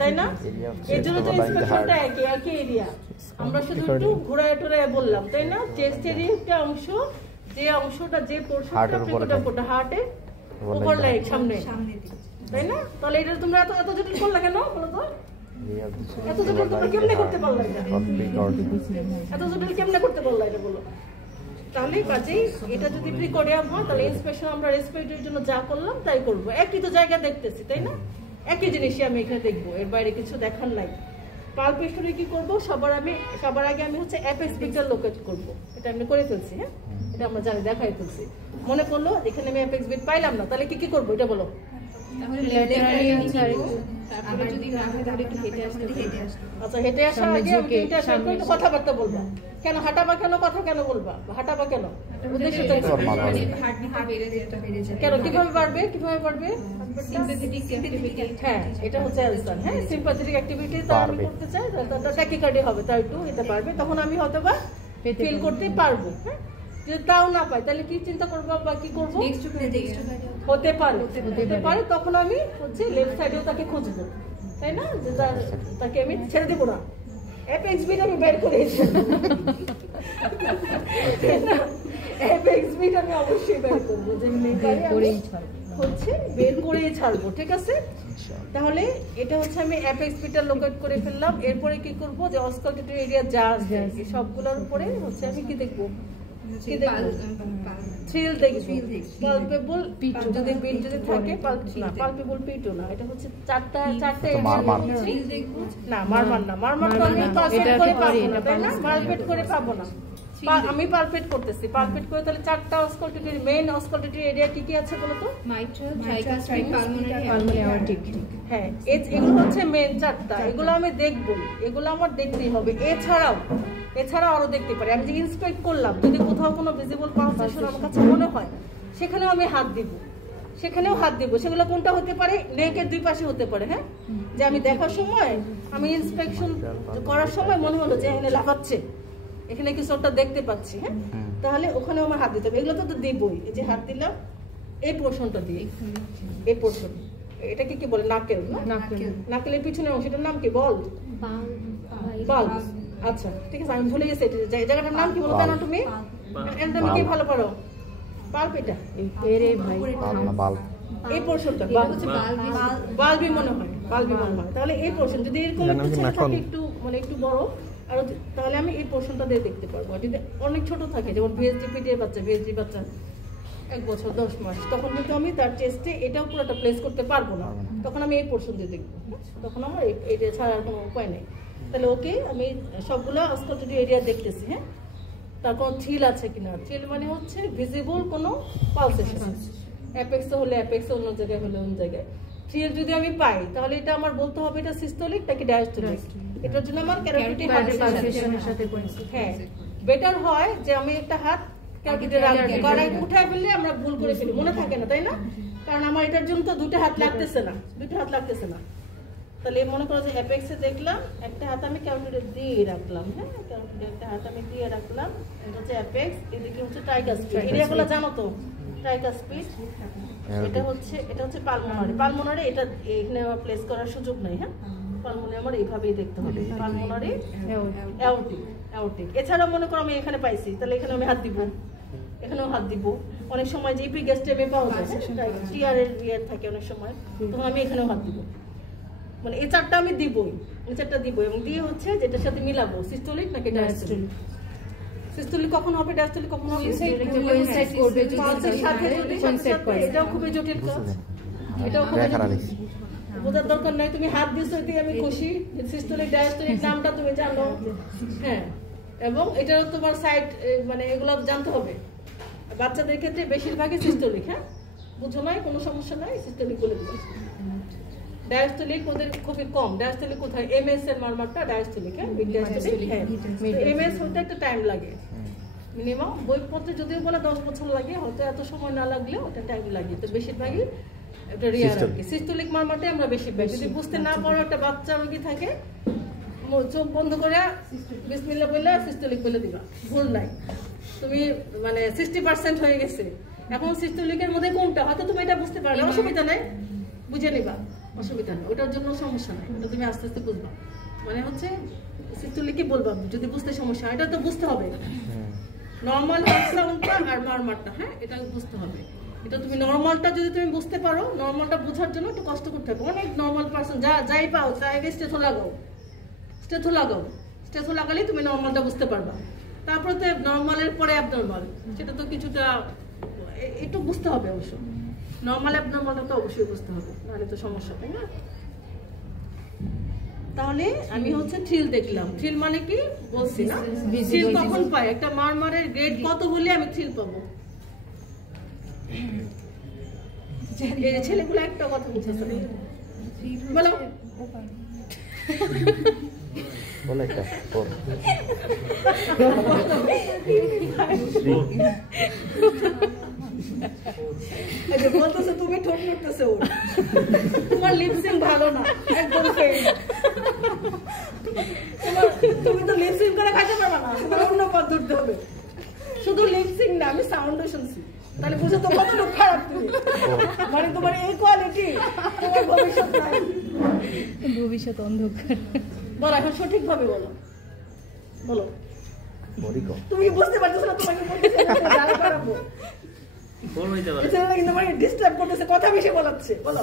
তাই না? এর জন্য তো ইন্সপেকশনটা একই এরিয়া। আমরা শুধু একটু ঘোরায় টোরায় বললাম, তাই না? চেস্ট এরিয়া একটা অংশ, যে অংশটা যে পোর্শনটা কোটা হার্টে ওভারলাইট সামনে, তাই না? তাহলে এটা তোমরা এত জটিল করলা কেন বলো তো? এত জটিল তোমরা কেমনে করতে পারলা এটা? এত জটিল কেমনে করতে পারলা এটা বলো? তাহলে কাজেই এটা যদি প্রিকোডিয়াম হয় তাহলে ইন্সপেকশন আমরা রেসপিরেটরির জন্য যা করলাম তাই করবো। একই তো জায়গা দেখতেছি, তাই না? একই জিনিসই আমি এখানে দেখবো, এর বাইরে কিছু দেখার নাই। পাল্প হিস্টোরি কি করবো? সবার আগে আমি হচ্ছে অ্যাপেক্স পিকচার লোকেট করবো। এটা আমি করে ফেলছি, হ্যাঁ, এটা আমরা জানি, দেখাই ফেলছি। মনে করলো এখানে আমি অ্যাপেক্স বিট পাইলাম না, তাহলে কি করবো এটা বলো? আচ্ছা, হেঁটে আসার আগে কথাবার্তা বলবা কেন? হাঁটাবা কেন? কথা কেন বলবা? হাঁটাবা কেন? উদ্দেশ্যটা কেন? কিভাবে বাড়বে? কিভাবে বাড়বে? হ্যাঁ, এটা হচ্ছে অ্যালসার। হ্যাঁ, সিম্পাথেটিক অ্যাক্টিভিটি তো আমি করতে চাই, ট্যাকিকার্ডি হবে, তাই একটু এটা বাড়বে, তখন আমি হয়তো বা ফিল করতে পারবো। হ্যাঁ, যদি তাও না পাই তাহলে কি চিন্তা করবো বা কি করবো? হতে পারে তখন আমি হচ্ছে লেফট সাইডেও তাকে খুঁজবো, তাই না? যে তাকে আমি ছেড়ে দেবো না, অ্যাপেক্স বিট আমি বের করে অ্যাপেক্স বিট আমি অবশ্যই বের করবো, হচ্ছে বের করেই ছাড়বো। ঠিক আছে, তাহলে এটা হচ্ছে আমি অ্যাপেক্স বিটটা লোকেট করে ফেললাম। এরপরে কি করবো? যে অস্কালটেটরি এরিয়া যা আছে সবগুলোর উপরে হচ্ছে আমি কি দেখবো? থ্রিল দেখবো, পালপেবল যদি বিট যদি থাকে, পালপেবল পিটও না, এটা হচ্ছে চারটা না, মারমার না, মারমার তো আমি পালপেট করে পাবো না, তাই না? পালপেট করে পাবো না, আমি পালপেট করতেছি। পালপেট করে তাহলে চারটা অস্কালটেটরি, মেইন অস্কালটেটরি এরিয়া কি কি আছে বলো তো? Mitral, tricuspid, pulmonary, aortic. হ্যাঁ, এগুলো হচ্ছে মেইন চারটা, এগুলো আমি দেখবো, এগুলো আমার দেখতেই হবে। এছাড়াও আরো দেখতে পারি। আমি যে ইন্সপেক্ট করলাম, যদি কোথাও কোনো ভিজিবল পালসেশন আমার কাছে মনে হয়, সেখানেও আমি হাত দিব, সেগুলো কোনটা হতে পারে? নেকের দুই পাশে হতে পারে। হ্যাঁ, যে আমি দেখার সময়, আমি ইন্সপেকশন করার সময় মনে হলো যে এখানে লাফাচ্ছে, এখানে কিছু একটা দেখতে পাচ্ছি, হ্যাঁ, তাহলে ওখানে আমার হাত দিতে হবে। এগুলো তো দিবই, এই যে হাত দিলাম, এই পোর্শনটা দিয়ে, এই পোর্শন, এটাকে কি বলে? নাকেল না? নাকেলের পিছনে অংশটার নাম কি? বাল্ব। আচ্ছা, ঠিক আছে, আমি ভুলে গেছি জায়গাটার নাম কি বলো? অ্যানাটমি কি ভালো পারো? পাল্প, এটা এই পোর্শনটা বাল্বই মনে হয়, তাহলে এই পোর্শন যদি এরকম একটু মানে একটু বড় আর, তাহলে আমি এই পোর্শনটা দিয়ে দেখতে পারবো। যদি অনেক ছোট থাকে, যেমন ভিএসডি বাচ্চা 1 বছর 10 মাস, তখন কিন্তু আমি তার চেস্টে এটাও পুরোটা প্লেস করতে পারবো না, তখন আমি এই পোর্শন দিয়ে দেখবো, তখন আমার এটা ছাড়ার কোনো উপায় নেই। তাহলে ওকে, আমি সবগুলো অস্কালটেটরি এরিয়া দেখতেছি। হ্যাঁ, তার কোনো থ্রিল আছে কিনা? থ্রিল মানে হচ্ছে ভিজিবল কোনো পালসেশন, অ্যাপেক্স হলে অ্যাপেক্স, অন্য জায়গায় হলে অন্য জায়গায়। থ্রিল যদি আমি পাই তাহলে এটা আমার বলতে হবে এটা সিস্টোলিক নাকি ডায়াস্টোলিক। এটার জন্য আমার ক্যারোটিড পালসেশনের সাথে কোইন্সিডেন্ট। হ্যাঁ, বেটার হয় যে আমি একটা হাত ক্যারোটিডে রাখবো, কারণ উঠায় ফেললে আমরা ভুল করে ফেলি, মনে থাকে না, তাই না? কারণ আমার এটার জন্য তো দুটো হাত লাগতেছে না, তাহলে মনে করো যে অ্যাপেক্সে দেখলাম, একটা হাত আমি ক্যারোটিডে দিয়ে রাখলাম। হ্যাঁ, ক্যারোটিডে একটা হাত আমি দিয়ে রাখলাম, এটা হচ্ছে অ্যাপেক্স, এদিকে হচ্ছে ট্রাইকাস্পিড। এরিয়াগুলো জানো তো? ট্রাইকাস্পিড, এটা হচ্ছে পালমোনারি, এটা এখানে আমার প্লেস করার সুযোগ নাই। হ্যাঁ, পালমোনারি আমার এইভাবেই দেখতে হবে, পালমোনারি, অ্যাওর্টিক। এছাড়াও মনে করো আমি এখানে পাইছি, তাহলে এখানে আমি হাত দিব, এখানেও হাত দিব। অনেক সময় যে ইপিগ্যাস্ট্রামে পাওয়া যায়, টিআর এর রিয়ার থাকে অনেক সময়, তখন আমি এখানেও হাত দিব। মানে এই চারটা আমি দিবই, এবং দিয়ে হচ্ছে যেটার সাথে মিলাবো, সিস্টোলিক নাকি ডায়াস্টোলিক। সিস্টোলিক কখন হবে, ডায়াস্টোলিক কখন হবে? এটাও খুবই জটিল কাজ, বোঝার দরকার নাই, তুমি হাত দিচ্ছো, এতে আমি খুশি। সিস্টোলিক ডায়াস্টোলিক নামটা তুমি জানো, হ্যাঁ, এবং এটারও তোমার সাইড মানে এগুলো জানতে হবে। বাচ্চাদের ক্ষেত্রে বেশিরভাগই সিস্টোলিক। হ্যাঁ, বুঝো নাই, কোনো সমস্যা নাই, সিস্টোলিক বলে দিচ্ছি। ডায়াস্টোলিক ওদের খুবই কম। ডায়াস্টোলিক কোথায়? এমএস এর মারমারটা ডায়াস্টোলিক। হ্যাঁ, এমএস হতে একটা টাইম লাগে মিনিমাম, বইপত্রে যদিও বলে 10 বছর লাগে, হয়তো এত সময় না লাগলেও ওটা টাইম লাগে। তো বেশিরভাগই একটা রিয়ার আর কি। সিস্টোলিক মারমারটাই আমরা বেশি পাই। যদি বুঝতে না পারো, একটা বাচ্চা রোগী থাকে, চোখ বন্ধ করে বিসমিল্লাহ বলে সিস্টোলিক বলে দিবা, ভুল নাই। তুমি মানে 60% হয়ে গেছে, এখন সিস্টোলিকের মধ্যে কোনটা হয়তো তুমি এটা বুঝতে পারবে, অসুবিধা নাই, বুঝে নিবা। অসুবিধা নেই, ওটার জন্য সমস্যা নাই, ওটা তুমি আস্তে আস্তে বুঝবা। মানে হচ্ছে সিস্টেমকে বলবা যদি বুঝতে সমস্যা, এটা তো বুঝতে হবে নর্মাল হার্ট সাউন্ডটা আর মারমারটা, হ্যাঁ এটা বুঝতে হবে। এটা তুমি নর্মালটা যদি তুমি বুঝতে পারো, নর্মালটা বোঝার জন্য একটু কষ্ট করতে হবে। অনেক নর্মাল পারসন যাই পাও তাই আগে স্টেথো লাগাও, স্টেথো লাগালেই তুমি নর্মালটা বুঝতে পারবা। তারপরে তো নর্মালের পরে অ্যাবনর্মাল, সেটা তো কিছুটা একটু বুঝতে হবে অবশ্য। নর্মাল অ্যাবনর্মালটা তো অবশ্যই বুঝতে হবে, নাহলে তো সমস্যা, তাই না? তাহলে আমি হচ্ছে থ্রিল দেখলাম। থ্রিল মানে কি বলছি না, থ্রিল কখন পাই? একটা মারমারের গ্রেড কত হলে আমি থ্রিল পাবো? এই ছেলেগুলো একটা কথা বুঝতেছে না, বলো বলে একটা বলতেছে তুমি ঠোঁট নড়তেছে, ওর তোমার লিপসিং ভালো না, একদম ফেল। তুমি তো লিপসিং করে খাইতে পারবা না, তোমার অন্য পথ ধরতে হবে। শুধু লিপসিং না, আমি সাউন্ডও শুনছি, তাহলে বুঝো তো কত লোক খারাপ তুমি। মানে তোমার এই কোয়ালিটি, তোমার ভবিষ্যৎ নাই, ভবিষ্যৎ অন্ধকার। বলো এখন সঠিক ভাবে বলো, বলো তুমি বুঝতে পারতেছো না, তোমাকে বলতেছে যারা খারাপ ডিস্টার্ব করতেছে, কথা বেশি বলাচ্ছে, বলো।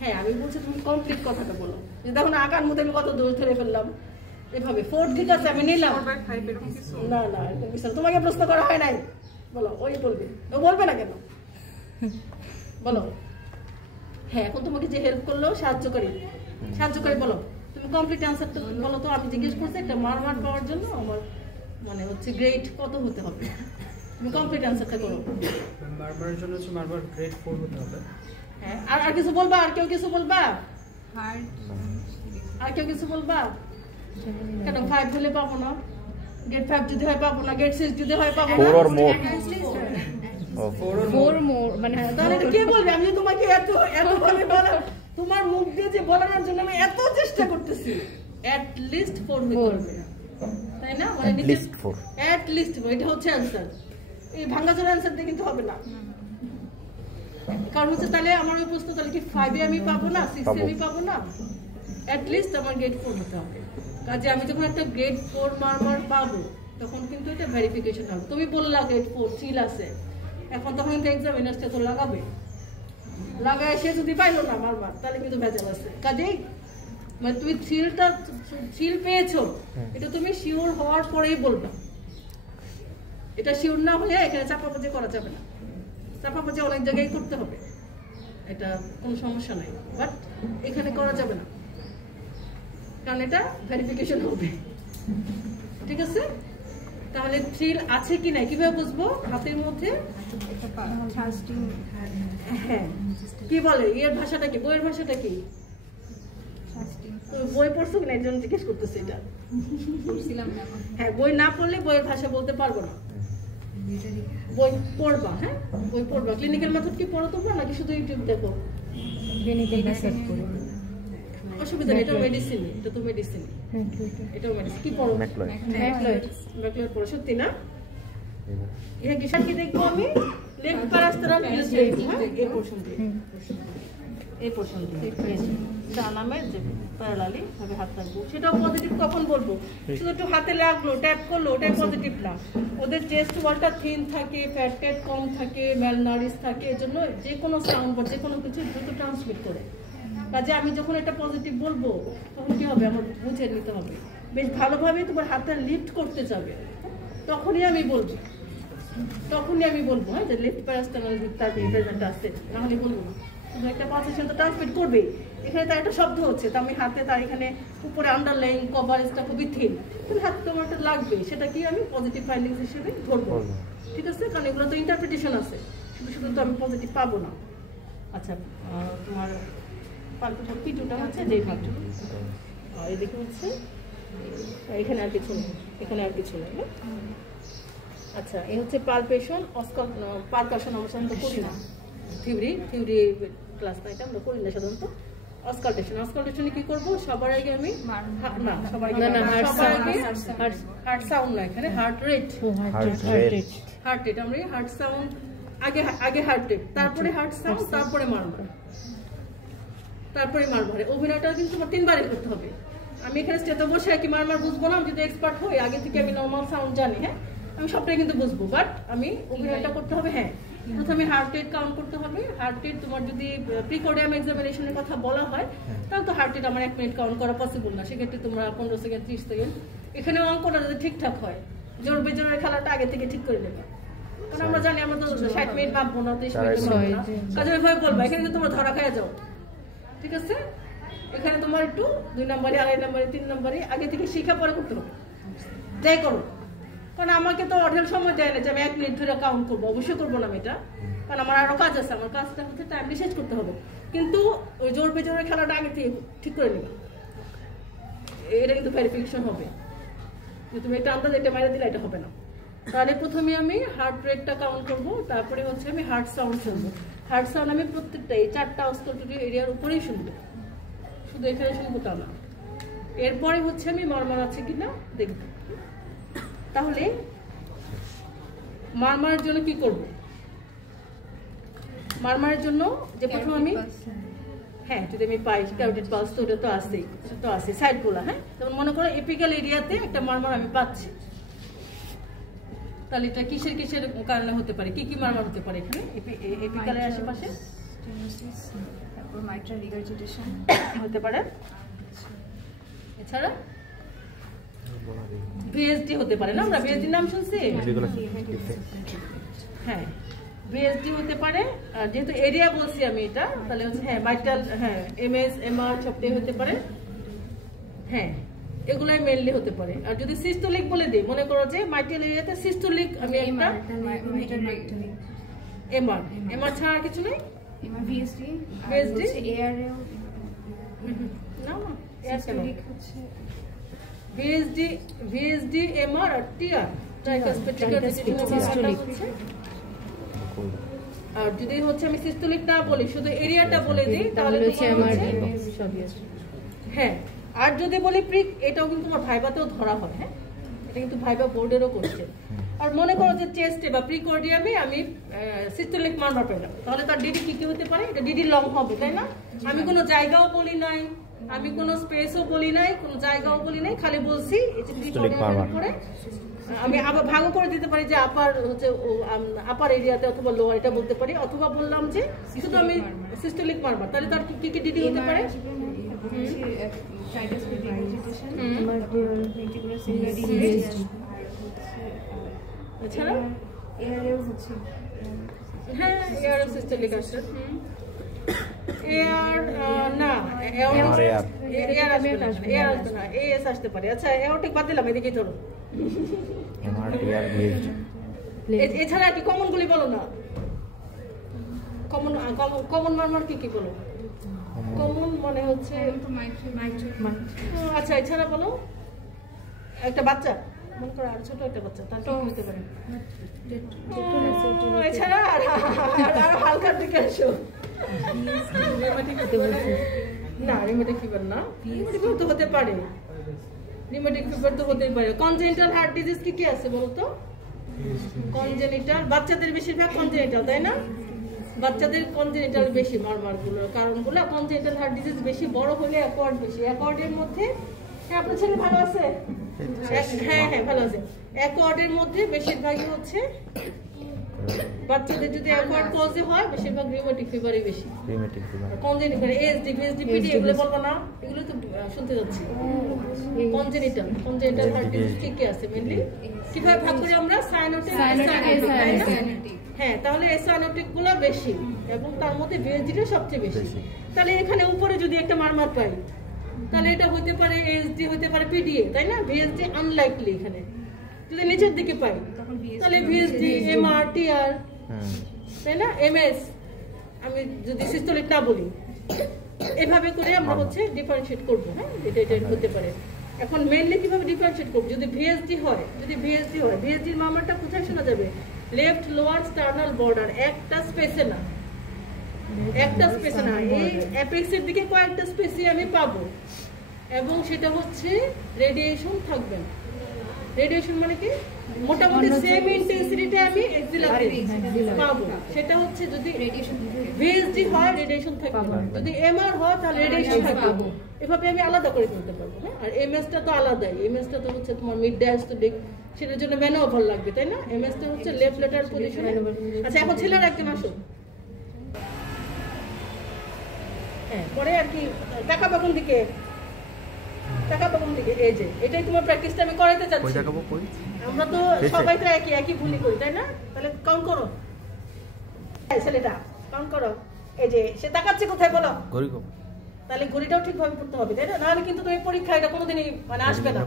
হ্যাঁ আমি বলছি তুমি কমপ্লিট কথাটা বলো। দেখো না আকার মধ্যে আমি কত দোষ ধরে ফেললাম এভাবে। 4 ঠিক আছে আমি নিলাম, না না তোমাকে প্রশ্ন করা হয় নাই, বলো। ওই বলবে, ও বলবে না কেন, বলো। হ্যাঁ এখন তোমাকে যে হেল্প করলো সাহায্যকারী বলো, তুমি কমপ্লিট অ্যান্সারটা বলো তো। আমি জিজ্ঞেস করছি একটা মারমার পাওয়ার জন্য আমার মানে হচ্ছে গ্রেড কত হতে হবে, তুমি কমপ্লিট অ্যান্সারটা করো। মারমারের জন্য হচ্ছে মারমার গ্রেড 4 হতে হবে। হ্যাঁ আর কিছু বলবা? আর কেউ কিছু বলবা? আর কেউ কিছু বলবা? কেন 5 হলে পাবো না? গ্রেড 5 যদি হয় পাবো না, গ্রেড 6 যদি হয় পাবো না, 4 or more। 4 more মানে তাহলে কে বলবে? আমি তোমাকে এত ভাবে বলা, তোমার মুখ দিয়ে যে বলানোর জন্য আমি এত চেষ্টা করতেছি। এট লিস্ট 4 হতে হবে, তাই না? মানে এট লিস্ট 4, এটা হচ্ছে অ্যানসার। এই ভাঙাচোরা অ্যানসার দিয়ে কিন্তু হবে না, কারণ হচ্ছে তাহলে আমার ওই প্রশ্ন তাহলে কি 5 এ আমি পাবো না, 6 এ আমি পাবো না, এট লিস্ট আমার গ্রেড 4 হতে হবে। কাজে আমি যখন একটা গ্রেড 4 মারমার পাবো তখন কিন্তু এটা ভেরিফিকেশন হবে। তুমি বললা গ্রেড 4 চিল আছে, এখন তখন কিন্তু এক্সামিনারটা তো লাগায় সে যদি পাইলো না মারমার, তাহলে কিন্তু ভেজাল আছে। কাজেই মানে তুমি থ্রিল পেয়েছো, এটা তুমি শিওর হওয়ার পরেই বলবা। এটা শিওর না হলে এখানে চাপাবাজি করা যাবে না, চাপাবাজি অনেক জায়গায় করতে হবে, এটা কোনো সমস্যা নাই, বাট এখানে করা যাবে না, কারণ এটা ভেরিফিকেশন হবে। ঠিক আছে? তাহলে থ্রিল আছে কি নাই কিভাবে বুঝবো? হাতের মধ্যে হ্যাঁ কি বলে, এর ভাষাটা কি, বইয়ের ভাষাটা কি? বই পড়ছো কিনা এর জন্য জিজ্ঞেস করতেছি এটা। হ্যাঁ বই না পড়লে বইয়ের ভাষা বলতে পারবো না, বই পড়বা। হ্যাঁ বই পড়বা। ক্লিনিক্যাল মেথড কি পড়ো তোমরা নাকি শুধু ইউটিউব দেখো? ক্লিনিক্যাল মেথড পড়ো, অসুবিধা নেই, এটা মেডিসিন, এটা তো মেডিসিন, এটাও মেডিসিন। কি পড়ো? ম্যাকলয়েড পড়ো। সত্যি না? এটা কি সাথে দেখবো আমি লেফট প্যারাস্টারাল ইলাস্ট্রেট, হ্যাঁ এই পোরশন দিয়ে, এই পোরশন দিয়ে ডান নামের যে প্যারালালি ভাবে হাত রাখবো, সেটাও পজিটিভ কখন বলবো? শুধু একটু হাতে লাগলো, ট্যাপ করলো, ওটাই পজিটিভ না। ওদের চেস্ট ওয়ালটা থিন থাকে, ফ্যাট কম থাকে, ম্যালনারিশ থাকে, এজন্য যে কোনো সাউন্ড বা যে কোনো কিছু দ্রুত ট্রান্সমিট করে। কাজে আমি যখন এটা পজিটিভ বলবো তখন কি হবে আমার বুঝে নিতে হবে, বেশ ভালোভাবে তোমার হাতটা লিফট করতে যাবে, তখনই আমি বলবো, হ্যাঁ যে লেফট প্যারাস্টারাল তার রিপ্রেজেন্ট আছে, নাহলে বলবো না। শুধু একটা পালসেশন তো ট্রান্সমিট করবেই। এখানে তার একটা শব্দ হচ্ছে, তো আমি হাতে তার এখানে উপরে আন্ডারলাইন কভারেজটা খুবই থিন, কিন্তু হাতে তোমার একটা লাগবে, সেটা কি আমি পজিটিভ ফাইন্ডিংস হিসেবে ধরবো। ঠিক আছে? কারণ এগুলো তো ইন্টারপ্রিটেশন আছে, শুধু তো আমি পজিটিভ পাবো না। আচ্ছা তোমার পাল্টুটা পিটুটা হচ্ছে যেই ভাগটা, আর এদিকে হচ্ছে এখানে আর কিছু নেই, এখানে আর কিছু নেই না। আচ্ছা এই হচ্ছে পালপেশন, পারকাশন আমরা সাধারণত করি না, থিওরি ক্লাস না, এটা আমরা করি না সাধারণত। অসকালটেশনে কি করবো? সবার আগে আমি না সবার আগে হার্ট সাউন্ড না, এখানে হার্ট রেট আমরা হার্ট সাউন্ড আগে হার্ট রেট, তারপরে হার্ট সাউন্ড, তারপরে মারমার। তারপরে মারমারে অভিনয়টা কিন্তু তোমার 3 বারে করতে হবে। আমি এখানে স্টেজে বসে কি মারমার বুঝবো না, আমি যদি এক্সপার্ট হই আগে থেকে আমি নর্মাল সাউন্ড জানি, হ্যাঁ আমি সবটাই কিন্তু বুঝবো, বাট আমি অভিনয়টা করতে হবে। হ্যাঁ প্রথমে হার্ট রেট কাউন্ট করতে হবে। হার্ট রেট তোমার যদি প্রিকোর্ডিয়াম এক্সামিনেশনের কথা বলা হয় তাহলে তো হার্ট রেট আমার 1 মিনিট কাউন্ট করা পসিবল না, সেক্ষেত্রে তোমরা 15 সেকেন্ড 30 সেকেন্ড এখানে অঙ্কটা যদি ঠিকঠাক হয় জোর বেজোরের খেলাটা আগে থেকে ঠিক করে নেবে, কারণ আমরা জানি আমরা তো 60 মিনিট ভাববো না, 30 মিনিট ভাববো না, কাজে ওইভাবে বলবো। এখানে কিন্তু তোমরা ধরা খাইয়া যাও, ঠিক আছে? এখানে তোমার একটু 2 নম্বরে 2.5 নম্বরে 3 নম্বরে আগে থেকে শিখা পরে করতে হবে, যাই করো। কারণ আমাকে তো অঢেল সময় দেয় না যে আমি 1 মিনিট ধরে কাউন্ট করবো, অবশ্যই করবো না আমি এটা, কারণ আমার আরো কাজ আছে, আমার কাজটা হচ্ছে টাইমলি শেষ করতে হবে। কিন্তু ওই জোর বেজোরের খেলাটা আগে থেকে ঠিক করে নেবা, এটা কিন্তু ভেরিফিকেশন হবে। তুমি একটা আন্দাজ এটা মাইরে দিলে এটা হবে না। তাহলে প্রথমে আমি হার্ট রেটটা কাউন্ট করবো, তারপরে হচ্ছে আমি হার্ট সাউন্ড শুনবো। হার্ট সাউন্ড আমি প্রত্যেকটা এই 4টা অস্কোলটরি এরিয়ার উপরেই শুনবো, শুধু এখানে শুনবো তা না। এরপরে হচ্ছে আমি মারমার আছে কিনা দেখবো। তাহলে মারমারের জন্য কি করব? মারমারের জন্য যে প্রথম আমি হ্যাঁ যদি আমি পাই ক্যারোটিড পালস তো ওটা তো আসেই, এটা তো আসে সাইডগুলো। হ্যাঁ যেমন মনে করো এপিক্যাল এরিয়াতে একটা মারমার আমি পাচ্ছি, তাহলে এটা কিসের কিসের কারণে হতে পারে, কি কি মারমার হতে পারে এখানে এপিক্যালের আশেপাশে? তারপর মাইট্রাল রিগার্জিটেশন হতে পারে, এছাড়া ভিএসডি হতে পারে না, আমরা ভিএসডি নাম শুনছি, হ্যাঁ ভিএসডি হতে পারে। আর যেহেতু এরিয়া বলছি আমি এটা, তাহলে হচ্ছে হ্যাঁ মাইট্রাল, হ্যাঁ এমএস এমআর সবটাই হতে পারে, হ্যাঁ এগুলাই মেইনলি হতে পারে। আর যদি সিস্টোলিক বলে দিই, মনে করো যে মাইট্রাল এরিয়াতে সিস্টোলিক আমি একটা এমআর, এমআর ছাড়া কিছু নেই, এমআর ভিএসডি এআরএ না সিস্টোলিক হচ্ছে ভিএসডি এমআর আর টিআর ট্রাইকাসপেডিক সিস্টোলিক। আর যদি হচ্ছে আমি সিস্টোলিক না বলি শুধু এরিয়াটা বলে দিই তাহলে হচ্ছে আমার হ্যাঁ। আর যদি বলি প্রিক, এটাও কিন্তু আমার ভাইবাতেও ধরা হয়, হ্যাঁ এটা কিন্তু ভাইবা বোর্ডেরও করছে। আর মনে করো যে চেস্টে বা প্রিকর্ডিয়ামে আমি সিস্টোলিক মারমার পেলাম, তাহলে তার ডিডি কি কি হতে পারে? এটা ডিডি লং হবে, তাই না? আমি কোনো জায়গাও বলি নাই, আমি কোনো স্পেসও বলি নাই, কোনো জায়গাও বলি নাই, খালি বলছি করে আমি আবার ভাগও করে দিতে পারি যে আপার হচ্ছে আপার এরিয়াতে অথবা লোয়ার এটা বলতে পারি, অথবা বললাম যে শুধু আমি সিস্টোলিক মারমার, তাহলে তার কি কি ডিডি হতে পারে? এছাড়া হ্যাঁ এয়ার সিস্টোলিক আছে, এয়ার না এয়ার আসবে না, এএস আসতে পারে। আচ্ছা এয়ারটিক বাদ দিলাম, এদিকে ধরো। এছাড়া কি কমন গুলি বলো না, কমন মারমার কি কি বলো? কমন মানে হচ্ছে আচ্ছা এছাড়া বলো। একটা বাচ্চা মনে করো আর ছোট একটা বাচ্চা, তার কি হতে পারে? এছাড়া আর হালকার দিকে আসো না, রিউমেটিক ফিভার না, রিউমেটিক তো হতে পারে, রিউমেটিক ফিভার তো হতেই পারে। কনজেনিটাল হার্ট ডিজিজ কি কি আছে বলো তো? কনজেনিটাল বাচ্চাদের বেশিরভাগ কনজেনিটাল, তাই না? বাচ্চাদের কনজেনিটাল বেশি মারমারগুলোর কারণগুলো। কনজেনিটাল হার্ট ডিজিজ বেশি, বড় হলে অ্যাকোয়ার্ড বেশি। অ্যাকোয়ার্ডের মধ্যে হ্যাঁ আপনার ছেলে ভালো আছে, হ্যাঁ হ্যাঁ ভালো আছে। অ্যাকোয়ার্ডের মধ্যে বেশিরভাগই হচ্ছে বাচ্চাদের যদি অ্যাকোয়ার্ড কজে হয় বেশিরভাগ রিউমেটিক ফিভারই বেশি। কনজেনিটাল এএসডি ভিএসডি পিডি এগুলো বলবো না, এগুলো তো শুনতে যাচ্ছি। কনজেনিটাল হার্ট ডিজিজ কি কি আছে মেইনলি? কিভাবে ভাগ করি আমরা? সাইনোটিক, হ্যাঁ তাহলে এই সাইনোটিক গুলো বেশি এবং তার মধ্যে ভিএসডিটা সবচেয়ে বেশি। তাহলে এখানে উপরে যদি একটা মারমার পাই তাহলে এটা হতে পারে এএসডি, হতে পারে পিডিএ, তাই না? VSD unlikely. এখানে যদি নিচের দিকে পাই তাহলে ভিএসডি এমআর টিআর, তাই না? এমএস আমি যদি সিস্টোলিক না বলি, এভাবে করে আমরা হচ্ছে ডিফারেন্সিয়েট করবো। হ্যাঁ এটা এটা হতে পারে। এখন মেইনলি কিভাবে ডিফারেন্সিয়েট করবো? যদি ভিএসডি হয়, ভিএসডির মারমারটা কোথায় শোনা যাবে? লেফট লোয়ার স্টার্নাল বর্ডার, একটা স্পেসে না, একটা স্পেসে না, এই অ্যাপেক্সের দিকে কয়েকটা স্পেসে আমি পাবো এবং সেটা হচ্ছে রেডিয়েশন থাকবে না। রেডিয়েশন মানে কি মোটামুটি সেম ইন্টেন্সিটিতে আমি এক্সিলাতে পাবো। সেটা হচ্ছে যদি রেডিয়েশন ভিএসডি হয় রেডিয়েশন থাকবে, যদি এমআর হয় তাহলে রেডিয়েশন থাকবে। এভাবে আমি আলাদা করে করতে পারবো। হ্যাঁ, আর এমএসটা তো আলাদাই। এমএসটা তো হচ্ছে তোমার মিড ডায়াস্টোলিক, সেটার জন্য ম্যানোভার লাগবে, তাই না? এমএসটা হচ্ছে লেফট লেটার পজিশনে। আচ্ছা, এখন ছেলেরা একজন আসো। হ্যাঁ, পরে আর কি টাকা পাবন দিকে এই যে এটাই তোমার প্র্যাকটিসটা আমি করাতে চাচ্ছি। আমরা তো সবাই তো একই ভুলই করি, তাই না? তাহলে কাউন্ট করো, ছেলেটা কাউন্ট করো। এই যে সে তাকাচ্ছে কোথায় বলো, তাহলে ঘড়িটাও ঠিকভাবে পড়তে হবে, তাই না? নাহলে কিন্তু তুমি পরীক্ষা এটা কোনোদিনই মানে আসবে না।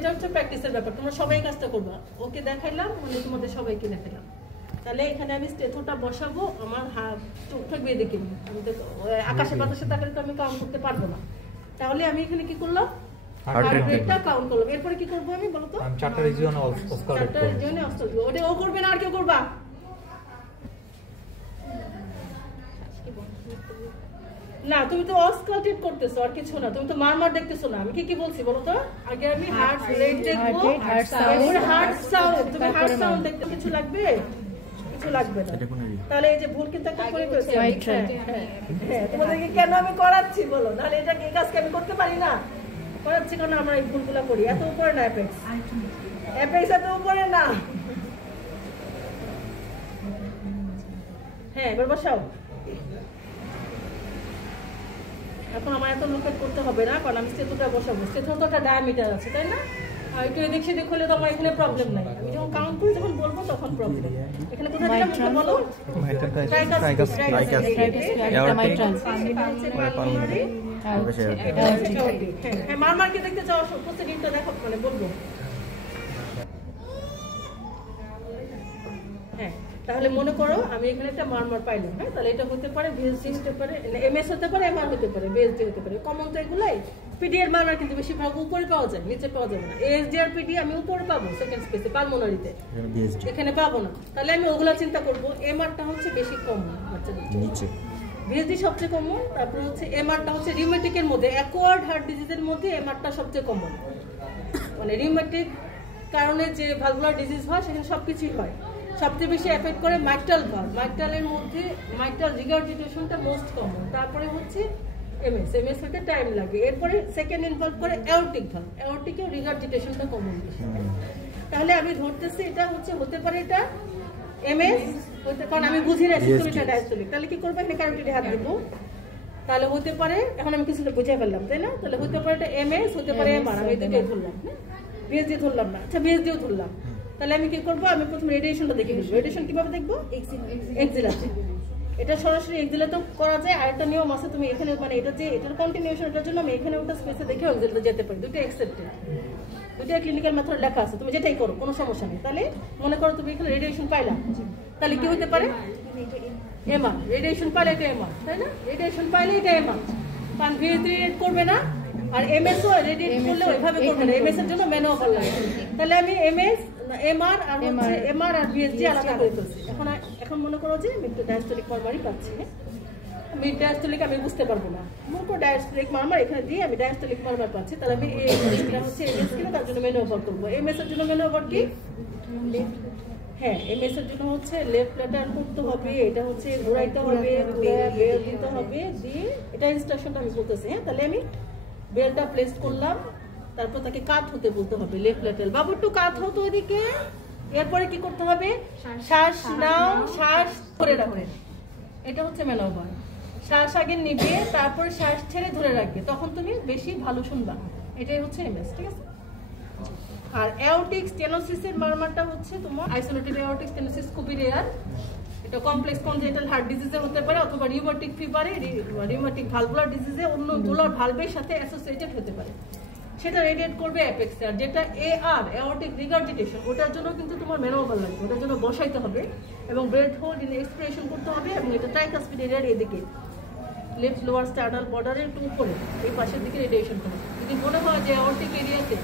এটা হচ্ছে প্র্যাকটিসের ব্যাপার। তোমরা সবাই কাজটা করবা। ওকে দেখাইলাম, মানে তোমাদের সবাইকে দেখাইলাম। তাহলে এখানে আমি স্টেথোটা বসাবো, আমার চোখ থাকবে এদিকে। আমি তো আকাশে বাতাসে তাকালে তো আমি কাউন্ট করতে পারবো না। তাহলে আমি এখানে কি করলাম, হার্ট রেটটা কাউন্ট করলাম। এরপরে কি করবো আমি বলো তো? চারটা রিজিয়ন অস্কালেট করব। ওটা ও করবে না, আর কেউ করবা? না, তুমি তো অস্কালটেট করতেছো, আর কিছু না। তুমি তো মারমার দেখতেছো না। আমি কি বলছি বলো তো? আগে আমি হার্ট রেট দেখবো, এরপরে হার্ট সাউন্ড। তুমি হার্ট সাউন্ড দেখতে কিছু লাগবে না। তাহলে এই যে ভুল কিন্তু একটা করে ফেলছি। হ্যাঁ, তোমাদেরকে কেন আমি করাচ্ছি বলো? নাহলে এটাকে এই কাজকে আমি করতে পারি না। করাচ্ছি কারণ আমরা এই ভুলগুলো করি। এত উপরে না, অ্যাপেক্স এত উপরে না। হ্যাঁ, এবার বসাও। এখন আমার এত লোকেট করতে হবে না, কারণ আমি স্টেথোটা বসাবো। স্টেথোর তো একটা ডায়ামিটার আছে, তাই না? আর একটু এদিক সেদিক হলে তো আমার এখানে প্রবলেম নাই। আমি যখন কাউন্ট করি, যখন বলবো তখন প্রবলেম। এখানে কোথায় দিলাম মুখে বলো? হ্যাঁ, মারমারকে দেখতে চাও, প্রসিডিংটা দেখো, মানে বলবো। হ্যাঁ, তাহলে মনে করো আমি এখানে একটা মারমার পাইলাম। হ্যাঁ, তাহলে এটা হতে পারে ভিএসডি হতে পারে, এমএস হতে পারে, এমআর হতে পারে, ভিএসডি হতে পারে। কমন তো এগুলাই। পিডি এর মারমার কিন্তু বেশিরভাগ উপরে পাওয়া যায়, নিচে পাওয়া যাবে না। এএসডি আর পিডি আমি উপরে পাবো, সেকেন্ড স্পেসে পালমোনারিতে, এখানে পাবো না। তাহলে আমি ওগুলা চিন্তা করবো। এমআরটা হচ্ছে বেশি কমন, নিচে ভিএসডি সবচেয়ে কমন। তারপর হচ্ছে এমআরটা হচ্ছে রিউমেটিকের মধ্যে, অ্যাকোয়ার্ড হার্ট ডিজিজের মধ্যে এমআরটা সবচেয়ে কমন। মানে রিউমেটিক কারণে যে ভালভুলার ডিজিজ হয়, সেখানে সবকিছুই হয়। সবচেয়ে বেশি এফেক্ট করে মাইট্রাল ভালভ। মাইট্রালের মধ্যে মাইট্রাল রিগার্জিটেশনটা মোস্ট কমন। তারপরে হচ্ছে এমএস হতে টাইম লাগে। এরপরে সেকেন্ড ইনভলভ করে অ্যাওর্টিক ভালভ। অ্যাওর্টিকেও রিগার্জিটেশনটা কমন বেশি। তাহলে আমি ধরতেছি এটা হতে পারে এটা এমএস, কারণ আমি বুঝি না সিস্টেমটা ডায়াস্টোলিক। তাহলে কি করবো? এখানে ক্যারোটিডে হাত দেবো। তাহলে হতে পারে, এখন আমি কিছুটা বুঝে ফেললাম, তাই না? তাহলে হতে পারে এটা এমএস, হতে পারে এমআর। আমি দুটোই ধরলাম, ভিএসডি ধরলাম না। আচ্ছা, ভিএসডিও ধরলাম। তাহলে আমি কি করবো? আমি প্রথমে রেডিয়েশনটা দেখে নিবো। রেডিয়েশন কিভাবে দেখবো? এক্সিলাতে। এটা সরাসরি এক্সিলাতেও করা যায়। আরেকটা নিয়ম আছে, তুমি এখানে মানে এটা যে এটার কন্টিনিউশন, এটার জন্য আমি এখানে ওটা স্পেসে দেখে এক্সিলাতে যেতে পারি। দুটো অ্যাকসেপ্টেড, দুটো ক্লিনিক্যাল মেথড লেখা আছে। তুমি যেটাই করো, কোনো সমস্যা নেই। তাহলে মনে করো তুমি এখানে রেডিয়েশন পাইলা, তাহলে কি হতে পারে? এমআর। রেডিয়েশন পাইলে এটা এমআর, তাই না? রেডিয়েশন পাইলে এটা এমআর। কারণ ভিএসডি রেড করবে না, আর এমএসও রেডিয়েট করলে ওইভাবে করবে না। এমএস এর জন্য ম্যানুয়াল লাগে। তাহলে আমি এমআর আর ভিএসডি আলাদা করে ফেলছি। এখন মনে করো যে আমি একটু ডায়াস্টোলিক মারমারই পাচ্ছি। মিড ডায়াস্টোলিক আমি বুঝতে পারবো না। মনে করো ডায়াস্টোলিক মারমার এখানে দিয়ে আমি ডায়াস্টোলিক মারমার পাচ্ছি। তাহলে আমি এটা হচ্ছে এমএস কিনা, তার জন্য ম্যানুয়াল করবো। এমএস এর জন্য ম্যানুয়াল কি? হ্যাঁ, এমএস এর জন্য হচ্ছে লেফট লেটার করতে হবে। এটা হচ্ছে ঘোরাইতে হবে, বেল দিতে হবে, দিয়ে এটা ইনস্ট্রাকশনটা আমি বলতেছি। হ্যাঁ, তাহলে আমি বেলটা প্লেস করলাম। তারপর তাকে কাত হতে বলতে হবে, লেফট লেটার। বাবু একটু কাত হতো ওইদিকে। এরপরে কি করতে হবে? শ্বাস নাও, শ্বাস ধরে রাখো। এটা হচ্ছে ম্যানোভার। শ্বাস আগে নিবে, তারপর শ্বাস ছেড়ে ধরে রাখবে, তখন তুমি বেশি ভালো শুনবা। এটাই হচ্ছে এমএস, ঠিক আছে? আর অ্যাওর্টিক স্টেনোসিসের মারমারটা হচ্ছে তোমার আইসোলেটেড অ্যাওর্টিক স্টেনোসিস খুবই রেয়ার। এটা কমপ্লেক্স কনজেনিটাল হার্ট ডিজিজে হতে পারে, অথবা রিউমেটিক ফিভারে, রিউমেটিক ভালভুলার ডিজিজে, অন্যগুলোর ভালভের সাথে অ্যাসোসিয়েটেড হতে পারে। সেটা রেডিয়েট করবে অ্যাপেক্সে। আর যেটা এআর, অ্যাওর্টিক রিগার্জিটেশন, ওটার জন্য কিন্তু তোমার ম্যানোভার লাগবে। ওটার জন্য বসাইতে হবে এবং ব্রেথ হোল্ড ইন এক্সপিরেশন করতে হবে। এবং এটা ট্রাইকাসপিড এরিয়ার এদিকে, লেফট লোয়ার স্টার্নাল বর্ডারের একটু উপরে, এই পাশের দিকে রেডিয়েশন করবে। যদি মনে হয় যে অ্যাওর্টিক এরিয়াতে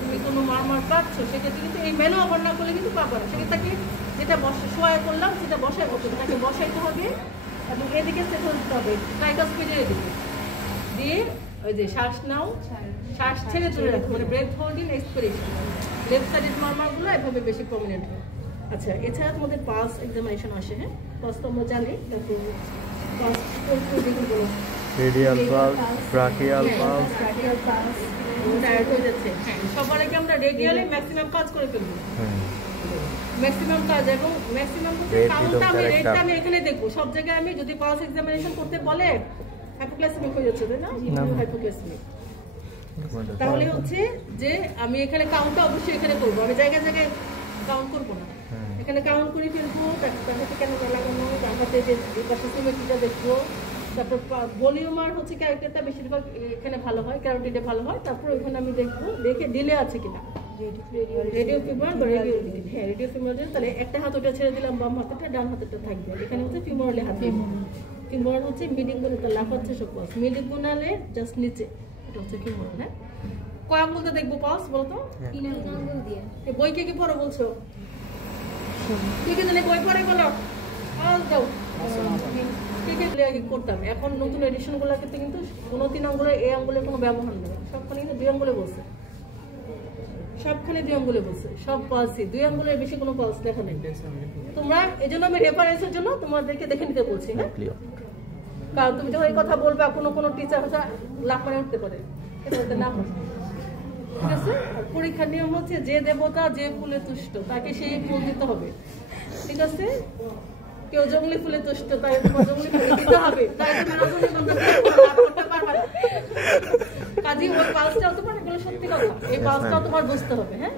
তুমি কোনো মারমার পাচ্ছ, সেক্ষেত্রে কিন্তু এই ম্যানোভার না করলে কিন্তু পাবো না। সেক্ষেত্রে যেটা শোয়া করলাম, সেটা বসাই করতে হবে, তাকে বসাইতে হবে এবং এদিকে সেট হতে হবে ট্রাইকাসপিডের এদিকে, দিয়ে ওই যে শ্বাস নাও, শ্বাস ছেড়ে ধরে রাখো, মানে ব্রেথ হোল্ডিং এক্সপিরেশন। লেফট সাইডের মারমারগুলো এভাবে বেশি প্রমিনেন্ট হয়। আচ্ছা, এছাড়া তোমাদের পালস এক্সামিনেশন আসে, হ্যাঁ পালস তো আমরা জানি, তারপর পালস যেগুলো radial pulse, brachial pulse, Radial pulse. Tired হয়ে যাচ্ছে। হ্যাঁ, সবার আগে আমরা রেডিয়ালে ম্যাক্সিমাম কাজ করে ফেলবো, ম্যাক্সিমাম কাজ, এবং ম্যাক্সিমাম কাউন্টটা আমি রেটটা আমি এখানে দেখবো। সব জায়গায় আমি যদি পালস এক্সামিনেশন করতে বলে হাইপোগ্লাইসেমিক হয়ে যাচ্ছে, তাই না? হাইপোগ্লাইসেমিক, তাহলে হচ্ছে যে আমি এখানে কাউন্টটা অবশ্যই এখানে করবো, আমি জায়গায় জায়গায় কাউন্ট করবো না, এখানে কাউন্ট করে ফেলবো। তারপর হাতে কেন লাগানো, তার হাতে যে পাশে সিমেট্রিটা দেখবো, তারপর ভলিউম আর হচ্ছে ক্যারেক্টারটা বেশিরভাগ এখানে ভালো হয়, ক্যারোটিডে ভালো হয়। তারপর ওইখানে আমি দেখবো, দেখে ডিলে আছে কিনা, রেডিও ফিমার বা রেডিও, হ্যাঁ রেডিও ফিমার। তাহলে একটা হাত ওটা ছেড়ে দিলাম, বাম হাতটা, ডান হাতটা থাকবে। এখানে হচ্ছে ফিমোরালে হাত, ফিমোরাল হচ্ছে মিডিং গুণালে লাফাচ্ছে সব পালস, মিডিং গুণালে জাস্ট নিচে, এটা হচ্ছে ফিমোরাল। হ্যাঁ, কয় আঙ্গুলতে দেখবো পালস বলো তো? 3 আঙ্গুল দিয়ে। এই বই কে কি পড়ো বলছো? কে কে জানে বই পড়ে বলো? দাও কে কে আগে করতাম। এখন নতুন এডিশন গুলোকে কিন্তু কোনো 3 আঙ্গুলে এই আঙ্গুলের কোনো ব্যবহার নেই, সবখানে কিন্তু 2 আঙ্গুলে বলছে, সবখানে 2 আঙ্গুলে বলছে, সব পালসই 2 আঙ্গুলের বেশি কোনো পালস দেখা নেই। তোমরা এই জন্য আমি রেফারেন্সের জন্য তোমাদেরকে দেখে নিতে বলছি, হ্যাঁ, কারণ তুমি যখন এই কথা বলবে কোনো টিচার হচ্ছে লাফ মানে উঠতে পারে, এটা হতে না হয়, ঠিক আছে? পরীক্ষার নিয়ম হচ্ছে যে দেবতা যে ফুলে তুষ্ট তাকে সেই ফুল দিতে হবে, ঠিক আছে? কেউ জঙ্গলি ফুলে তুষ্ট, তাই তোমার জঙ্গলি ফুল দিতে হবে, তাই তুমি রজনীগন্ধা করতে পারবে না। কাজী ওই পালসটাও তোমার, এগুলো সত্যি কথা, এই পালসটাও তোমার বুঝতে হবে, হ্যাঁ?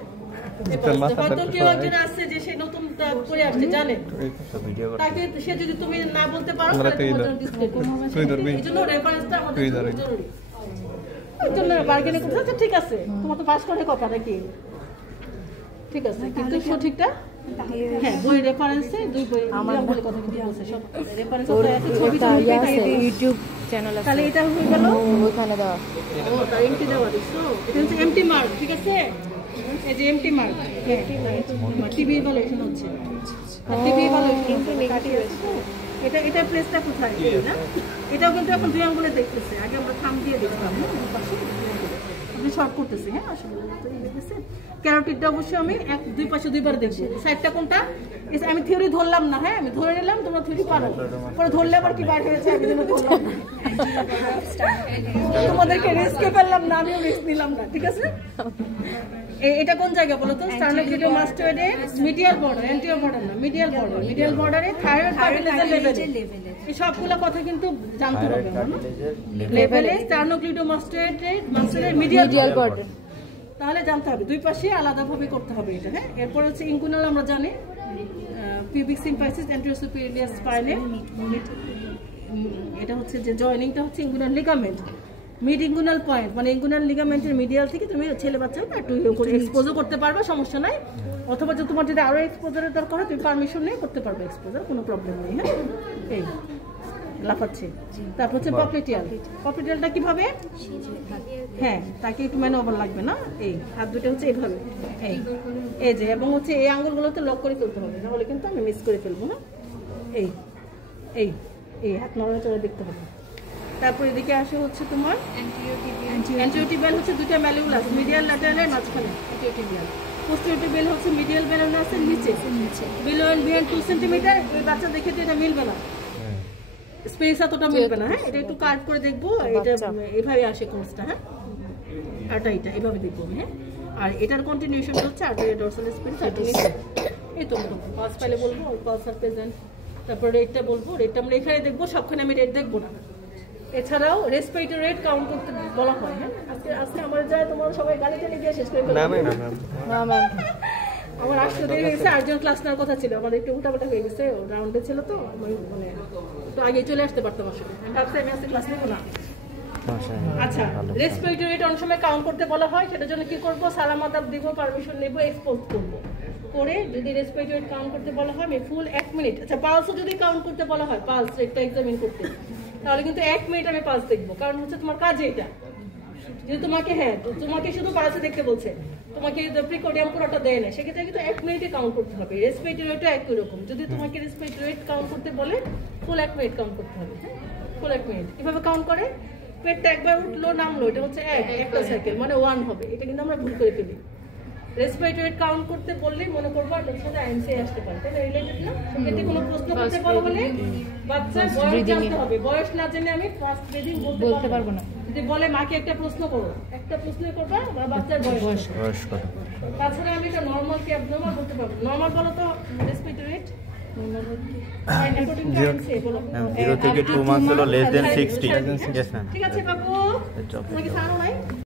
হয়তো কেউ একজন আসছে যে সে নতুন করে আসছে, জানে, তাকে সে যদি তুমি না বলতে পারো এই জন্য রেফারেন্সটা আমাদের জরুরি। ওই জন্য বার্গেনিং করতে হচ্ছে, ঠিক আছে তোমার তো পাস করে কথা নাকি, ঠিক আছে, কিন্তু সঠিকটা হ্যাঁ বই রেফারেন্সে 2 বই আমার বলে কথা কিন্তু বলছে, সব রেফারেন্স আছে, ছবি আছে, ইউটিউব চ্যানেল আছে, তাহলে এটা হয়ে গেল ওখানে দাও। ও তার এমটি দেওয়া দেখছো, এটা হচ্ছে এমটি মার্ক, ঠিক আছে? এই যে এমটি মার্ক, টিভি ইভালুয়েশন হচ্ছে, টিভি ইভালুয়েশন কাটি আছে। এটা প্লেসটা কোথায় না, এটাও কিন্তু এখন 2 আঙ্গুলে দেখতেছে, আগে আমরা থাম দিয়ে দেখতাম, আপনি শর্ট করতেছি, হ্যাঁ আসলে ক্যারোটিডটা অবশ্যই আমি 2 পাশে 2 বার দেখবো। সাইডটা কোনটা আমি থিওরি ধরলাম না, হ্যাঁ আমি ধরে নিলাম, তোমরা থিওরি পারো, পরে ধরলে আবার কি বার হয়েছে আমি যেন ধরলাম না, তোমাদেরকে রিস্কে ফেললাম না, আমিও রিস্ক নিলাম না, ঠিক আছে? এটা কোন জায়গা বলো তো? স্টার্নোক্লিডোমাস্টয়েডে মিডিয়াল বর্ডার, অ্যান্টিরিয়র বর্ডার না, মিডিয়াল বর্ডার, মিডিয়াল বর্ডারে থাইরয়েড কার্টিলেজের লেভেলে, এই সবগুলো কথা কিন্তু জানতে হবে না, লেভেলে স্টার্নোক্লিডোমাস্টয়েডে মাসলের মিডিয়াল বর্ডার, তাহলে জানতে হবে 2 পাশে আলাদাভাবে করতে হবে এটা, হ্যাঁ? এরপর হচ্ছে ইনগুনাল, আমরা জানি পিউবিক সিম্পাইসিস, অ্যান্টেরিয়র সুপিরিয়র স্পাইনে, এটা হচ্ছে যে জয়েনিংটা হচ্ছে ইনগুনাল লিগামেন্ট, মিড ইনগুনাল পয়েন্ট, মানে ইনগুনাল লিগামেন্টের মিডিয়াল থেকে তুমি ছেলে বাচ্চাকে একটু এক্সপোজও করতে পারবে, সমস্যা নাই, অথবা যদি তোমার যদি আরো এক্সপোজারের দরকার হয় তুমি পারমিশন নিয়ে করতে পারবে এক্সপোজার, কোনো প্রবলেম নেই, হ্যাঁ? এই লাফাচ্ছে। তারপর হচ্ছে পপলিটিয়াল, পপলিটিয়ালটা কিভাবে, হ্যাঁ তাকে একটু ম্যানোভার লাগবে না, এই হাত দুটো হচ্ছে এইভাবে, এই যে, এবং হচ্ছে এই আঙ্গুলগুলোতে লক করে ফেলতে হবে, নাহলে কিন্তু আমি মিস করে ফেলবো, না এই এই এই হাত নড়াচড়া দেখতে হবে। তারপর এদিকে আসে হচ্ছে তোমার অ্যান্টিওটিবিয়াল, হচ্ছে 2টা ম্যালিউলাস, মিডিয়াল ল্যাটারালের মাঝখানে অ্যান্টিওটিবিয়াল, পোস্টেরিয়র টিবিয়াল হচ্ছে মিডিয়াল ভেনাসের নিচে, বিলো এন্ড বিহাইন্ড 2 সেন্টিমিটার। এই বাচ্চা দেখে তো এটা মিলবে না, স্পেস এতটা মিলবে না, হ্যাঁ? এটা একটু কাট করে দেখবো, এটা এভাবে আসে কোর্সটা, হ্যাঁ? আরটা এটা এভাবে দেখবো, হ্যাঁ? আর এটার কন্টিনিউশন হচ্ছে আর্টেরিয়া ডরসাল স্পিরিস, এই তো পালস পাইলে বলবো, পালস আর প্রেজেন্ট। তারপর রেটটা বলবো, রেটটা আমরা এখানে দেখবো, সবখানে আমি রেট দেখবো না। এছাড়াও রেসপিরেটরি রেট কাউন্ট করতে বলা হয়, হ্যাঁ? আজকে আমার যায় তোমার সবাই গালি টালি দিয়ে শেষ করে ফেলবে, আমার আসতে দেরি হয়েছে, আরেকজন ক্লাস নেওয়ার কথা ছিল, আমাদের একটু উল্টাপাল্টা হয়ে গেছে, রাউন্ডে ছিল তো, মানে একটু আগে চলে আসতে পারতাম আসলে, আমি ভাবছি আমি আজকে ক্লাস নেবো না। আচ্ছা, রেসপিরেটরি রেট অনেক সময় কাউন্ট করতে বলা হয়, সেটার জন্য কি করবো, সালাম আদাব দিব, পারমিশন নেব, এক্সপোজ করবো, করে যদি রেসপিরেটরি রেট কাউন্ট করতে বলা হয় আমি ফুল 1 মিনিট, আচ্ছা পালসও যদি কাউন্ট করতে বলা হয়, পালস রেটটা এক্সামিন করতে, তাহলে কিন্তু 1 মিনিট আমি পালস দেখবো, কারণ হচ্ছে তোমার কাজ এটা, যদি তোমাকে, হ্যাঁ তোমাকে শুধু পালসে দেখতে বলছে, তোমাকে প্রিকোডিয়াম পুরোটা দেয় না, সেক্ষেত্রে কিন্তু 1 মিনিটে কাউন্ট করতে হবে। রেসপিরেটরি রেটও একই রকম, যদি তোমাকে রেসপিরেটরি রেট কাউন্ট করতে বলে ফুল 1 মিনিট কাউন্ট করতে হবে, হ্যাঁ ফুল 1 মিনিট। এভাবে কাউন্ট করে পেটটা একবার উঠলো নামলো, এটা হচ্ছে একটা সাইকেল, মানে 1 হবে। এটা কিন্তু আমরা ভুল করে ফেলি। রেসপিরেটরি রেট কাউন্ট করতে বললে মনে করবো এটার সাথে আইএনসি আসতে পারে, তাই না? রিলেটেড না? এতে কোনো প্রশ্ন করতে বলা হলে বাচ্চার বয়স জানতে হবে। বয়স না জেনে আমি ফার্স্ট ব্রিদিং বলতে পারবো না। যদি বলে মাকে একটা প্রশ্ন করো, একটা প্রশ্ন করবা বা বাচ্চার বয়স কত। তাছাড়া আমি এটা নরমাল কি অ্যাবনরমাল বলতে পারবো। নরমাল বলো তো রেসপিরেটরি রেট। 0 থেকে 2 months হলো less than 60. ঠিক আছে বাবু, তোমাকে সারো নাই?